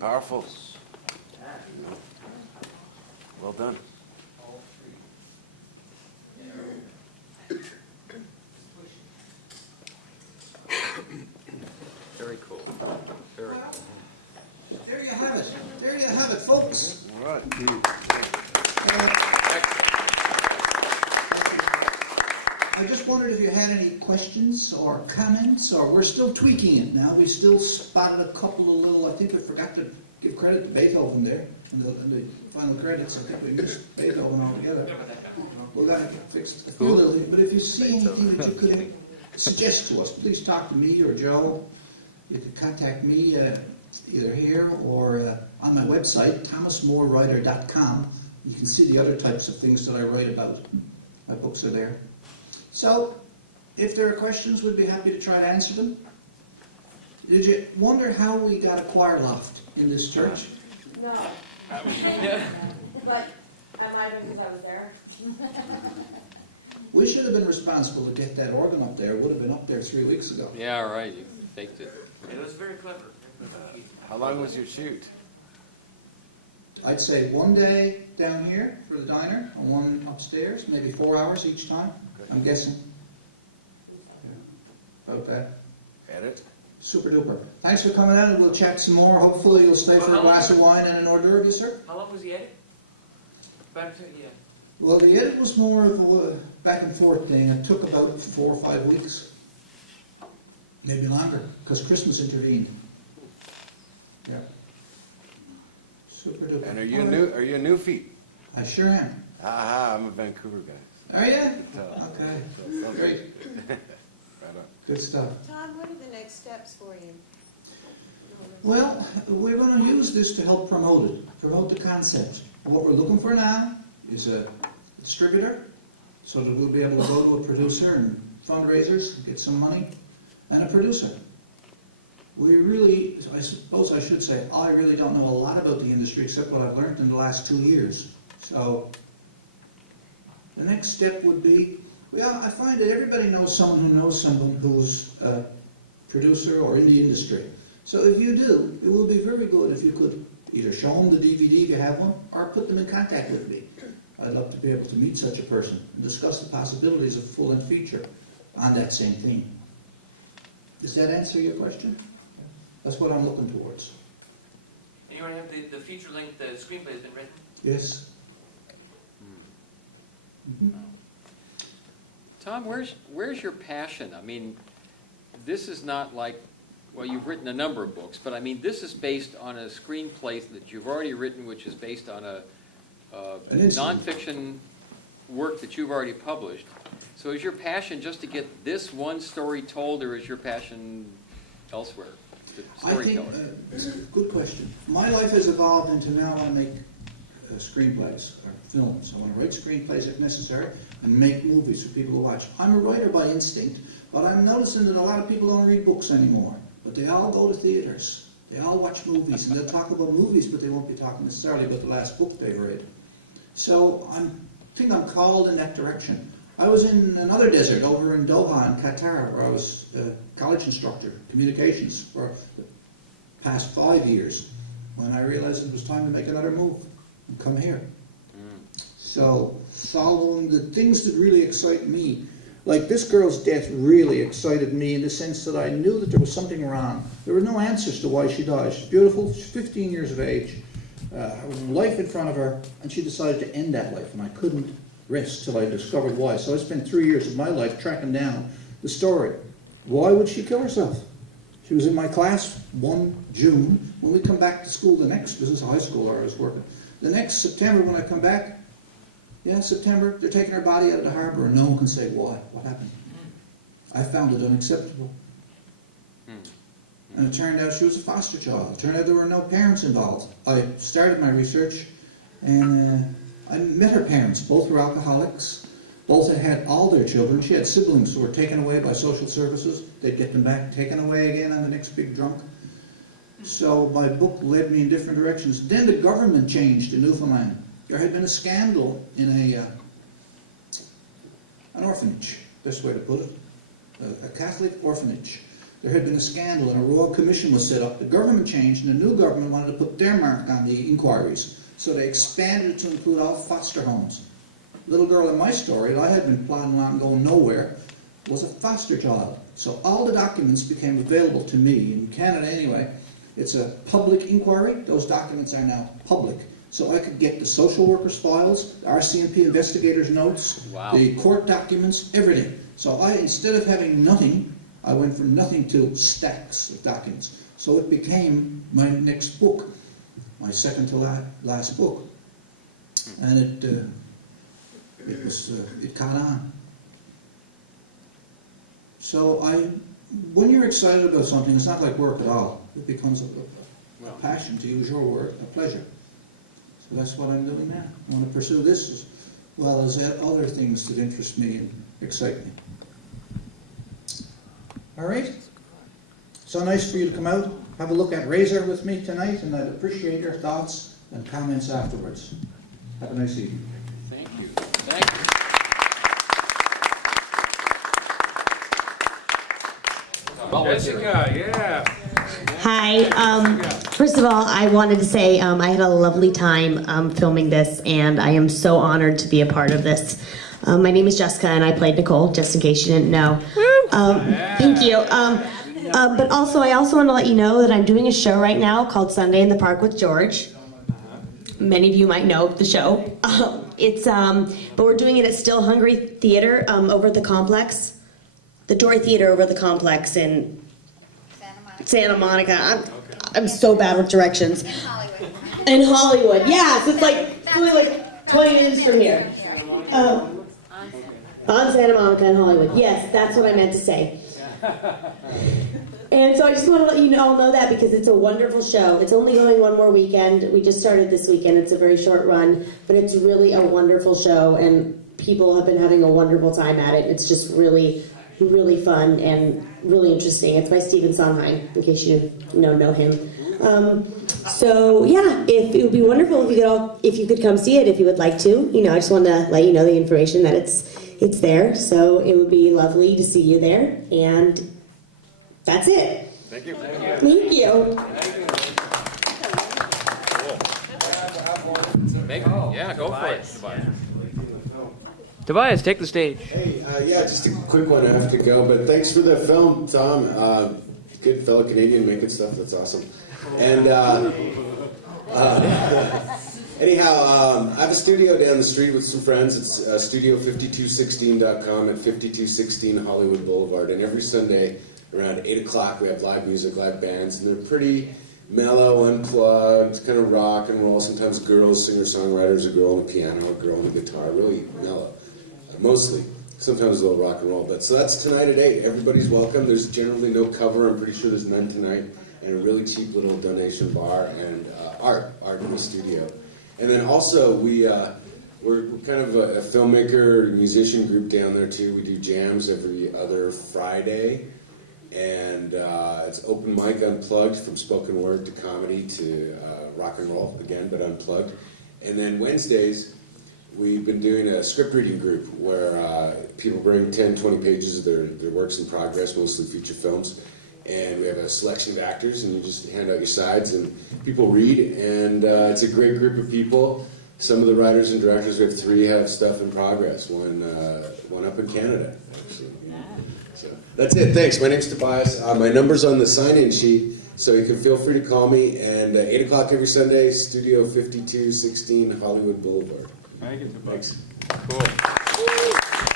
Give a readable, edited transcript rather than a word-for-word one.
Powerful. Well done. Very cool. Very cool. There you have it. There you have it, folks. All right. I just wondered if you had any questions or comments, or we're still tweaking it now. We still spotted a couple of little, I think we forgot to give credit to Beethoven there in the final credits. I think we missed Beethoven altogether. We'll got to fix a few little things. But if you see anything that you could suggest to us, please talk to me or Joe. You can contact me either here or on my website, thomasmorewriter.com. You can see the other types of things that I write about. My books are there. So, if there are questions, we'd be happy to try to answer them. Did you wonder how we got a choir loft in this church? No. But I might have because I was there. We should have been responsible to get that organ up there. It would have been up there 3 weeks ago. Yeah, right. You faked it. It was very clever. How long was your shoot? I'd say one day down here for the diner, and one upstairs, maybe 4 hours each time. I'm guessing. About that. Edit? Super duper. Thanks for coming out, and we'll chat some more. Hopefully you'll stay for a glass of wine and an hors d'oeuvre, yes, sir? How long was the edit? Back to, yeah. Well, the edit was more of a back and forth thing. It took about 4 or 5 weeks. Maybe longer, because Christmas intervened. Yeah. Super duper. And are you a new feet? I sure am. Aha, I'm a Vancouver guy. Are you? So, Okay. so Great. right on. Good stuff. Tom, what are the next steps for you? Well, we're going to use this to help promote it, promote the concept. And what we're looking for now is a distributor, so that we'll be able to go to a producer and fundraisers, get some money, and a producer. We really, I suppose I should say, I really don't know a lot about the industry except what I've learned in the last 2 years. So the next step would be, well, I find that everybody knows someone who's a producer or in the industry. So if you do, it will be very good if you could either show them the DVD if you have one, or put them in contact with me. I'd love to be able to meet such a person and discuss the possibilities of full-length feature on that same theme. Does that answer your question? That's what I'm looking towards. And you want to have the feature-length screenplay has been written? Yes. Mm-hmm. Tom, where's your passion? I mean, this is not like, well, you've written a number of books, but I mean, this is based on a screenplay that you've already written, which is based on a nonfiction work that you've already published. So is your passion just to get this one story told, or is your passion elsewhere? I think, it's a good question. My life has evolved into now I want to make screenplays or films. I want to write screenplays if necessary and make movies for people to watch. I'm a writer by instinct, but I'm noticing that a lot of people don't read books anymore. But they all go to theaters. They all watch movies, and they'll talk about movies, but they won't be talking necessarily about the last book they read. So I think I'm called in that direction. I was in another desert over in Doha in Qatar, where I was a college instructor, communications, for the past 5 years, when I realized it was time to make another move and come here. So following the things that really excite me, like this girl's death really excited me in the sense that I knew that there was something wrong. There were no answers to why she died. She's beautiful, she's 15 years of age, life in front of her, and she decided to end that life, and I couldn't rest till I discovered why. So I spent 3 years of my life tracking down the story. Why would she kill herself? She was in my class one June. When we come back to school this is high school where I was working. The next September when I come back, September, they're taking her body out of the harbor and no one can say why. What happened? I found it unacceptable. And it turned out she was a foster child. It turned out there were no parents involved. I started my research and I met her parents. Both were alcoholics. Both had all their children. She had siblings who were taken away by social services. They'd get them back, taken away again on the next big drunk. So my book led me in different directions. Then the government changed in Newfoundland. There had been a scandal in an orphanage, best way to put it, a Catholic orphanage. there had been a scandal and a royal commission was set up. The government changed and the new government wanted to put their mark on the inquiries. So they expanded it to include all foster homes. Little girl in my story that I had been plodding along and going nowhere was a foster child. So all the documents became available to me, in Canada anyway. It's a public inquiry. Those documents are now public. So I could get the social workers' files, the RCMP investigators' notes, Wow. the court documents, everything. So instead of having nothing, I went from nothing to stacks of documents. So it became my next book, my second to last book. And it caught on. So when you're excited about something, it's not like work at all. It becomes a passion, to use your word, a pleasure. So that's what I'm doing now. I want to pursue this as well as other things that interest me and excite me. All right? So nice for you to come out, have a look at Razor with me tonight, and I'd appreciate your thoughts and comments afterwards. Have a nice evening. Thank you. Thank you. Jessica, yeah. Hi. First of all, I wanted to say I had a lovely time filming this, and I am so honored to be a part of this. My name is Jessica, and I played Nicole, just in case you didn't know. Thank you. But also, I also want to let you know that I'm doing a show right now called Sunday in the Park with George. Many of you might know the show. But we're doing it at Still Hungry Theater over at the complex. The Dory Theater over at the complex in Santa Monica. I'm so bad with directions. In Hollywood, yeah. So it's only like 20 minutes from here. On Santa Monica in Hollywood. Yes, that's what I meant to say. And so I just want to let you all know that because it's a wonderful show. It's only going one more weekend. We just started this weekend. It's a very short run, but it's really a wonderful show, and people have been having a wonderful time at it. It's just really, really fun and really interesting. It's by Stephen Sondheim, in case you know him. So yeah, it would be wonderful if you could come see it if you would like to. I just want to let you know the information that it's there. So it would be lovely to see you there, and that's it. Thank you. Thank you. Yeah, go for it, Tobias. Tobias, take the stage. Hey, yeah, just a quick one. I have to go, but thanks for the film, Tom. Good fellow Canadian making stuff. That's awesome. And anyhow, I have a studio down the street with some friends. It's studio5216.com at 5216 Hollywood Boulevard. And every Sunday around 8 o'clock, we have live music, live bands, and they're pretty mellow, unplugged, kind of rock and roll. Sometimes girls, singer-songwriters, a girl on the piano, a girl on the guitar, really mellow. Mostly. Sometimes a little rock and roll. But so that's tonight at 8. Everybody's welcome. There's generally no cover. I'm pretty sure there's none tonight. And a really cheap little donation bar and art in the studio. And then also we're kind of a filmmaker, musician group down there too. We do jams every other Friday. And it's open mic unplugged, from spoken word to comedy to rock and roll, again, but unplugged. And then Wednesdays, we've been doing a script reading group where people bring 10, 20 pages of their works in progress, mostly feature films. And we have a selection of actors, and you just hand out your sides, and people read. And it's a great group of people. Some of the writers and directors, we have 3 have stuff in progress. One up in Canada, actually. So that's it. Thanks. My name's Tobias. My number's on the sign-in sheet, so you can feel free to call me. And 8 o'clock every Sunday, Studio 5216 Hollywood Boulevard. Thank you, Tobias. Thanks. Cool.